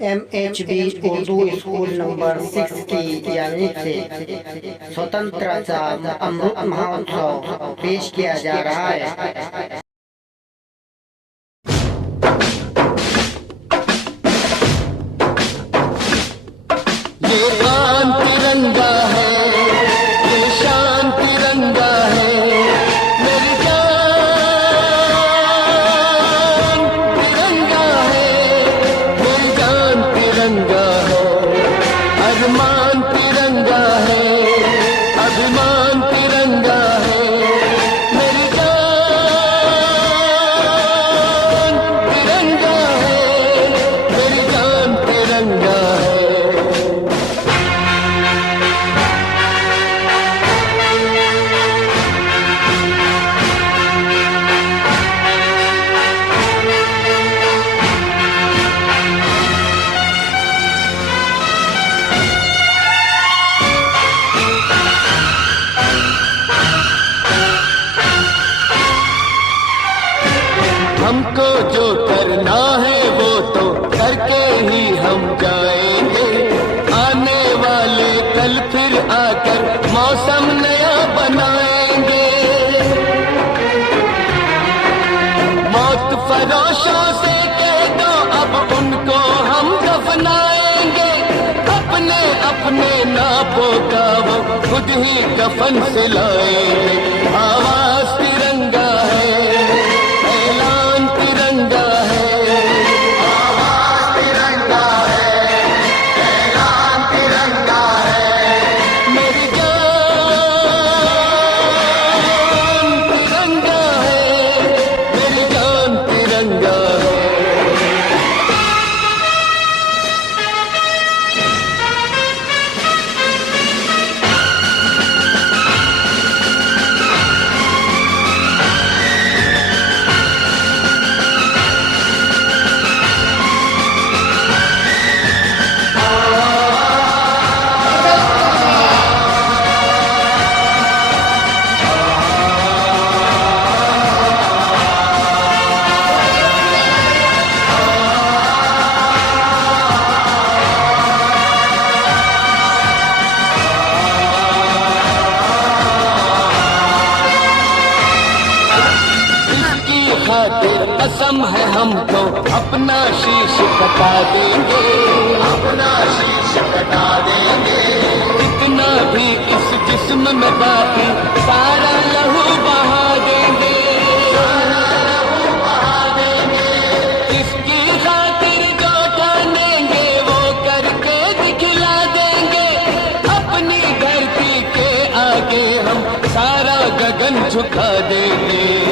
MHB Urdu school number 6 की जानिब से स्वतंत्रता अमृत महोत्सव पेश किया जा रहा है। ये शान तिरंगा है, ये शान तिरंगा है, मेरी जान तिरंगा है, मेरी जान तिरंगा है, अरमान तिरंगा है, अभिमान तिरंगा है, मेरी जान तिरंगा है, मेरी जान तिरंगा है। हमको जो करना है वो तो करके ही हम जाएंगे, आने वाले कल फिर आकर मौसम नया बनाएंगे। मौत फरोशों से कह दो अब उनको हम दफनाएंगे, अपने अपने नापों का वो खुद ही कफन सिलाएंगे। आवाज तिरंगा है, ऐलान तिरंगा है, आवाज तिरंगा है, ऐलान तिरंगा है, मेरी जान तिरंगा है, मेरी जान तिरंगा है। खातिर कसम है हमको अपना शीश कटा देंगे, अपना शीश कटा देंगे, जितना भी इस जिस्म में बाकी सारा लहू बहा देंगे, सारा लहू बहा देंगे। जिसकी खातिर जो ठानेंगे वो करके दिखला देंगे, अपनी धरती के आगे हम सारा गगन झुका देंगे।